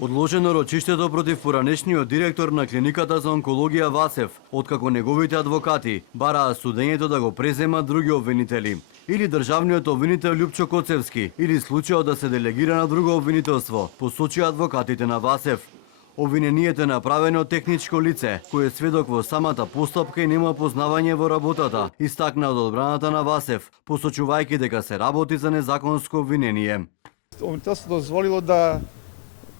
Одложено рочиштето против поранешниот директор на клиниката за онкологија Васев, откако неговите адвокати бараа судењето да го преземат други обвинители. Или државниот обвинител Љупчо Коцевски, или случајот да се делегира на друго обвинителство, посочија адвокатите на Васев. Обвинението е направено од техничко лице, кој е сведок во самата постапка и нема познавање во работата, истакна од одбраната на Васев, посочувајќи дека се работи за незаконско обвинение. Обвинителството дозволило да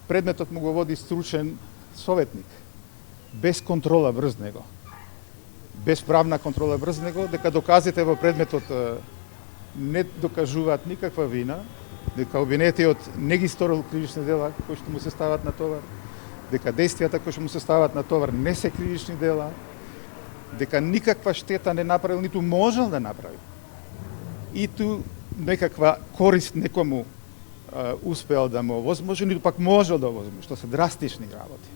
предметот му го води стручен советник, без контрола врз него, без правна контрола врз него, дека доказите во предметот не докажуваат никаква вина, дека обвинетиот не ги сторил кривични дела кои што му се стават на товар, дека действијата кои што му се стават на товар не се кривични дела, дека никаква штета не направил, ниту можел да направи. И ту некаква корист некому успеал да му овозможи, ниту пак можел да овозможи, што се драстични работи.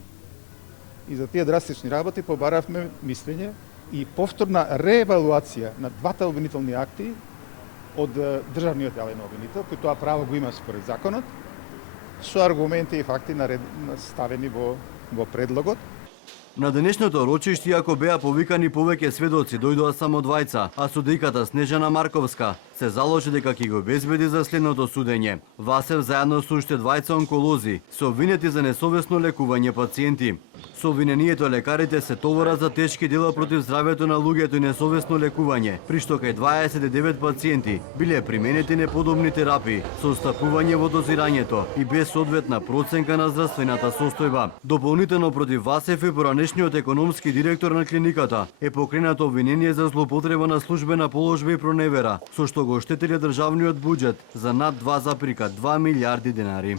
И за тие драстични работи побаравме мислење и повторна реевалуација на двата обвинителни акти од државниот јавен обвинител, кој тоа право го има според законот, со аргументи и факти ставени во предлогот. На денешното рочиште, иако беа повикани повеќе сведоци, дојдоа само двајца, а судиката Снежана Марковска се заложи дека ќе го обезбеди за следното судење. Васев заедно со уште двајца онколози се обвинети за несовесно лекување пациенти. Со обвинението лекарите се товарат за тешки дела против здравјето на луѓето и несовесно лекување, при што кај 29 пациенти биле применети неподобни терапии со отстапување во дозирањето и без соодветна проценка на здравствената состојба. Дополнително против Васев и поранешниот економски директор на клиниката е покренато обвинение за злоупотреба на службена положба и проневера, со што го оштетиле државниот буџет за над 2,2 милијарди денари.